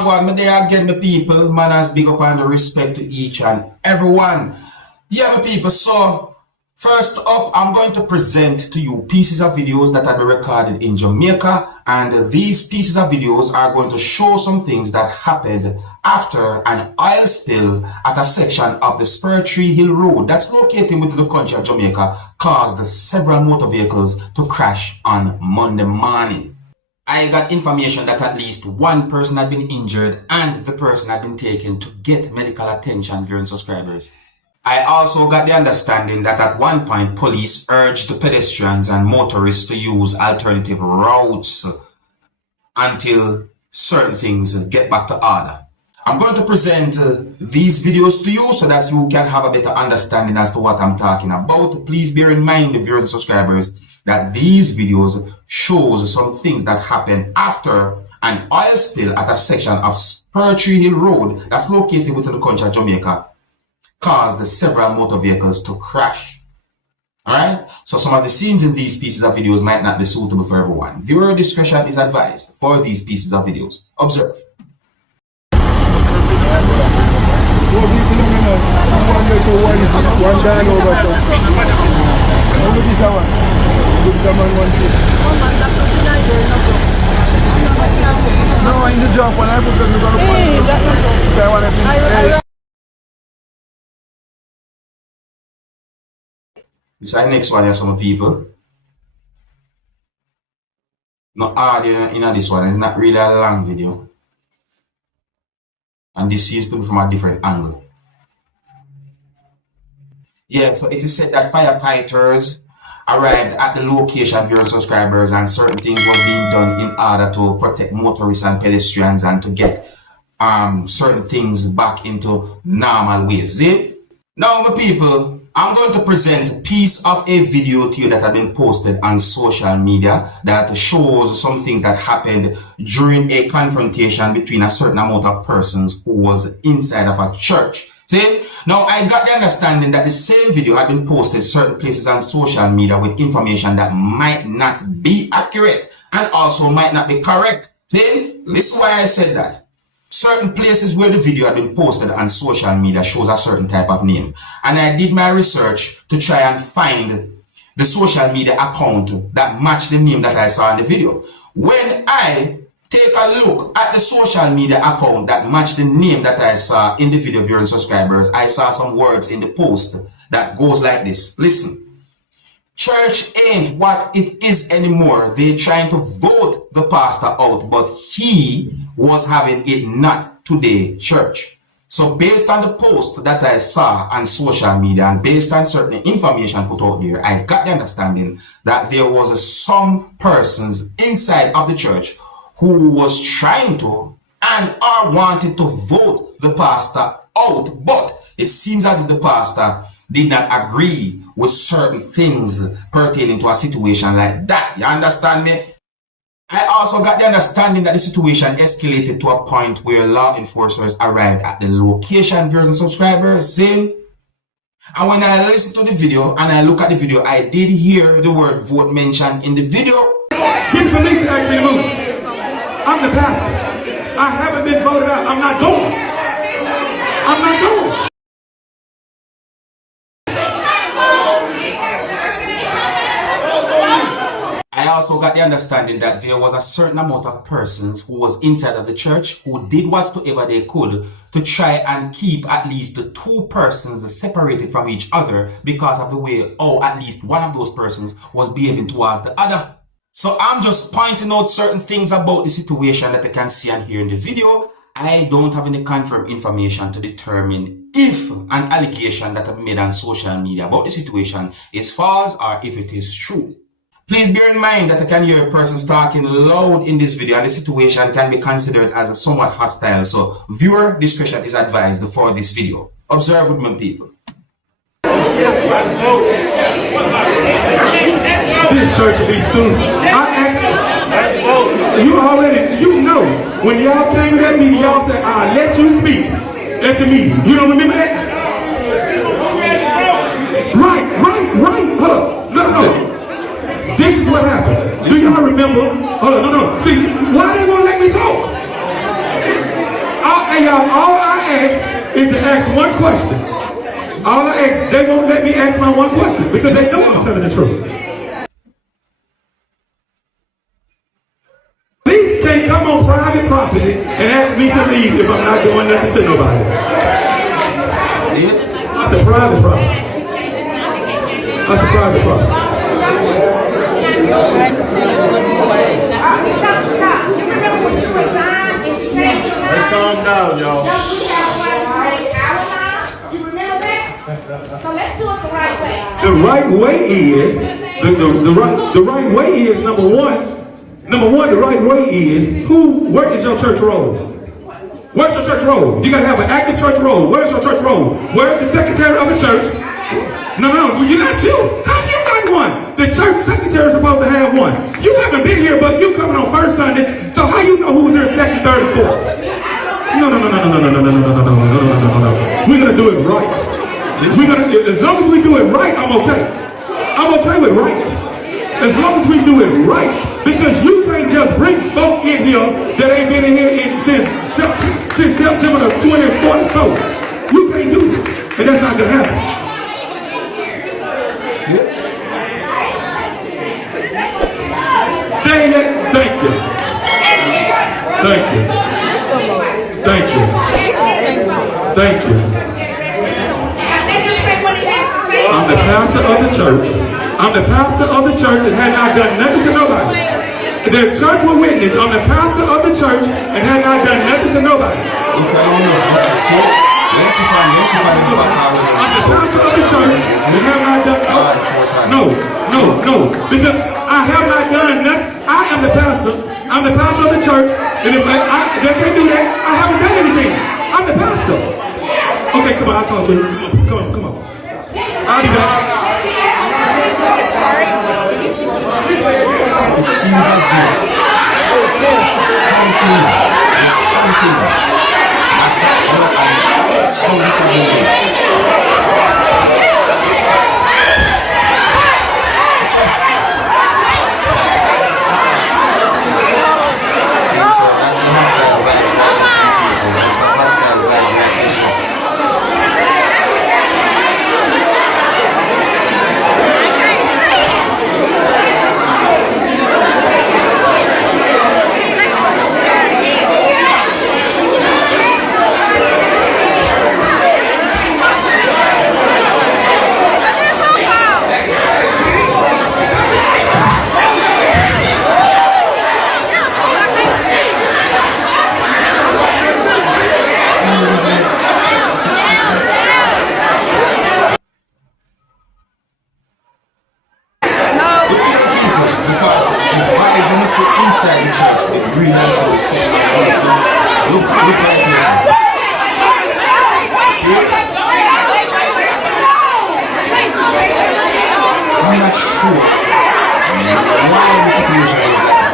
Wagwan, me there again, my people. Manners, big up and the respect to each and everyone. Yeah, my people, so first up, I'm going to present to you pieces of videos that have been recorded in Jamaica, and these pieces of videos are going to show some things that happened after an oil spill at a section of the Spur Hill Road that's located within the country of Jamaica caused several motor vehicles to crash on Monday morning. I got information that at least one person had been injured and the person had been taken to get medical attention, viewing subscribers. I also got the understanding that at one point police urged the pedestrians and motorists to use alternative routes until certain things get back to order. I'm going to present these videos to you so that you can have a better understanding as to what I'm talking about. Please bear in mind, the viewers and subscribers, that these videos shows some things that happened after an oil spill at a section of Spur Hill Road that's located within the country of Jamaica caused several motor vehicles to crash. Alright? So some of the scenes in these pieces of videos might not be suitable for everyone. Viewer discretion is advised for these pieces of videos. Observe. No, in the job when I put them, This next one, here some people. No audio in this one. It's not really a long video. And this seems to be from a different angle. Yeah, so it is said that firefighters arrived at the location, viewers, subscribers, and certain things were being done in order to protect motorists and pedestrians and to get certain things back into normal ways. See? Now, my people, I'm going to present a piece of a video to you that has been posted on social media that shows some things that happened during a confrontation between a certain amount of persons who was inside of a church. See? Now, I got the understanding that the same video had been posted certain places on social media with information that might not be accurate and also might not be correct. See? Listen why I said that. Certain places where the video had been posted on social media shows a certain type of name. And I did my research to try and find the social media account that matched the name that I saw in the video. When I take a look at the social media account that matched the name that I saw in the video, viewers and subscribers, I saw some words in the post that goes like this. Listen. Church ain't what it is anymore. They're trying to vote the pastor out, but he was having it not today church. So based on the post that I saw on social media and based on certain information put out there, I got the understanding that there was some persons inside of the church who was trying to and or wanted to vote the pastor out, but it seems as if the pastor did not agree with certain things pertaining to a situation like that. You understand me? I also got the understanding that the situation escalated to a point where law enforcers arrived at the location, viewers and subscribers. See? And when I listen to the video and I look at the video, I did hear the word vote mentioned in the video. Get police to ask me to move. I'm the pastor. I haven't been voted out. I'm not going. I'm not going. I also got the understanding that there was a certain amount of persons who was inside of the church who did whatsoever they could to try and keep at least the two persons separated from each other because of the way, at least one of those persons was behaving towards the other. So I'm just pointing out certain things about the situation that I can see and hear in the video. I don't have any confirmed information to determine if an allegation that I've made on social media about the situation is false or if it is true. Please bear in mind that I can hear persons talking loud in this video and the situation can be considered as a somewhat hostile. So viewer discretion is advised for this video. Observe with me, people. This church will be soon. I asked you know, when y'all came to that meeting, y'all said, I'll let you speak at the meeting. You don't remember that? Right. Hold on. No. This is what happened. Do y'all remember? Hold on, no. See, why they won't let me talk? all I ask is to ask one question. All I ask, they won't let me ask my one question because they know I'm telling the truth. Police can't come on private property and ask me to leave if I'm not doing nothing to nobody. See it? That's a private property. That's a private property. Hey, calm down, y'all. So let's do it the right way. The right way is the right way is number one. The right way is where is your church roll? Where's your church roll? You gotta have an active church roll. Where's your church roll? Where's the secretary of the church? No, you're not you. How you got one? The church secretary is supposed to have one. You haven't been here, but you coming on first Sunday. So how you know who's here second, third, and fourth? No. We're gonna do it right. As long as we do it right, I'm okay. I'm okay with right. As long as we do it right. Because you can't just bring folk in here that ain't been in here since September of 2044. You can't do it. And that's not gonna happen. Thank you. I'm the pastor of the church. I'm the pastor of the church and had not done nothing to nobody. The church will witness. I'm the pastor of the church and had not done nothing to nobody. Okay, so let's see I'm the pastor of the church and have not done no. Because I have not done nothing. I am the pastor. I'm the pastor of the church. And if they can't do that, I haven't done anything. I'm the pastor. Okay, come on, I'll talk to you. Come on. I'll do that. It seems as if something that so disagreeing. So that's the hostile black inside the church, the green answer is saying, look at this. See it? I'm not sure why the situation is like that.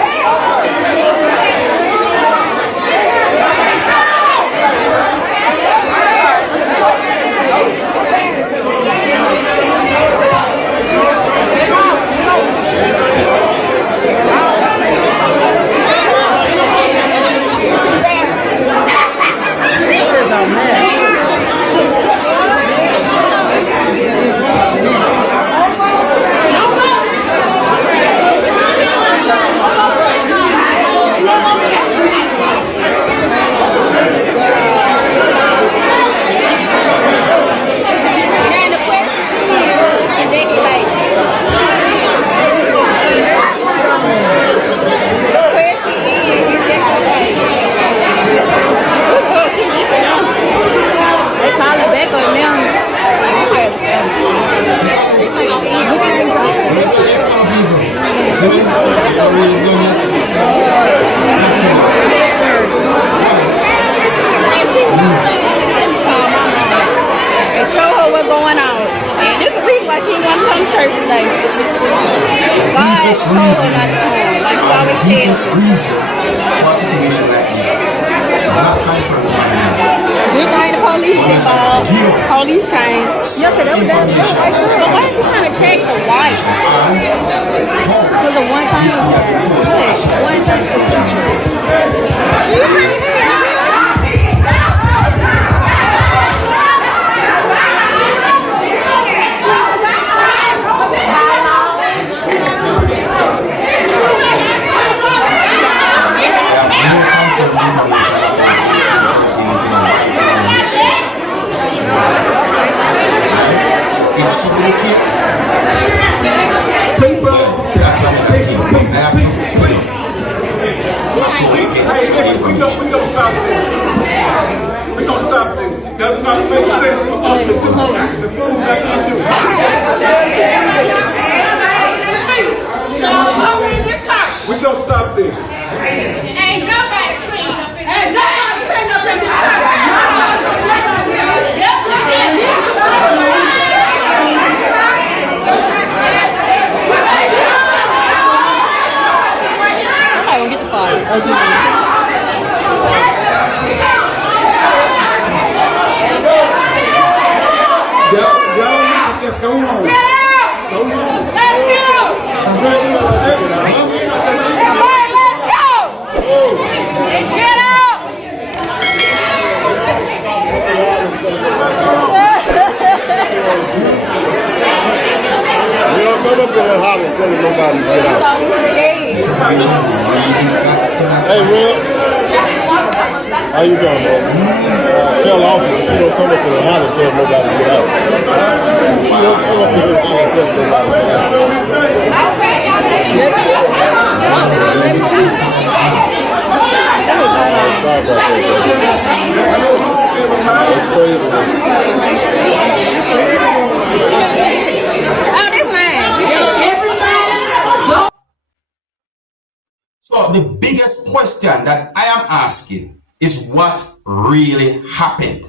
want nobody to get out. Hey, Red. How you doing, bro? Tell the officer she don't come up with a line and tell nobody to get out. She don't come up with a line and tell nobody to So the biggest question that I am asking is what really happened,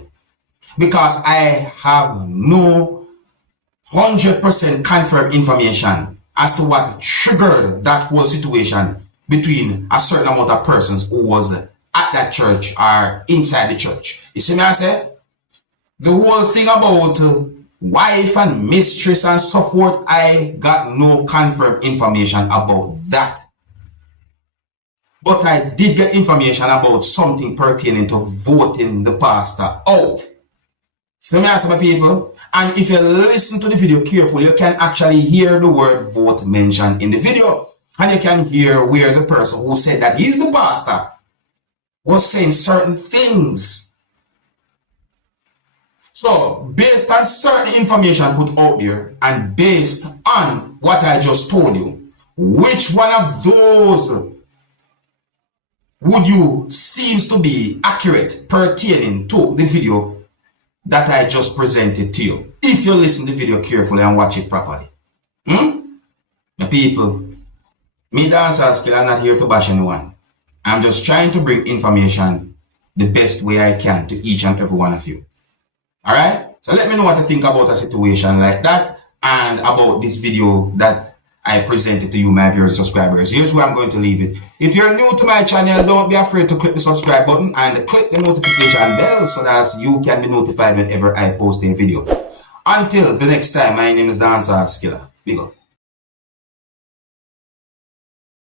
because I have no 100% confirmed information as to what triggered that whole situation between a certain amount of persons who was at that church or inside the church. You see me, I say? The whole thing about wife and mistress and support, I got no confirmed information about that. But I did get information about something pertaining to voting the pastor out. So me ask my people, and if you listen to the video carefully, you can actually hear the word vote mentioned in the video. And you can hear where the person who said that he's the pastor was saying certain things. So, based on certain information put out there, and based on what I just told you, which one of those would you seems to be accurate pertaining to the video that I just presented to you, if you listen to the video carefully and watch it properly? The people, me Dancehall Skilla, I'm not here to bash anyone. I'm just trying to bring information the best way I can to each and every one of you. Alright? So let me know what you think about a situation like that and about this video that I presented to you, my viewers and subscribers. Here's where I'm going to leave it. If you're new to my channel, don't be afraid to click the subscribe button and click the notification bell so that you can be notified whenever I post a video. Until the next time, my name is Dancehall Skilla. Big up.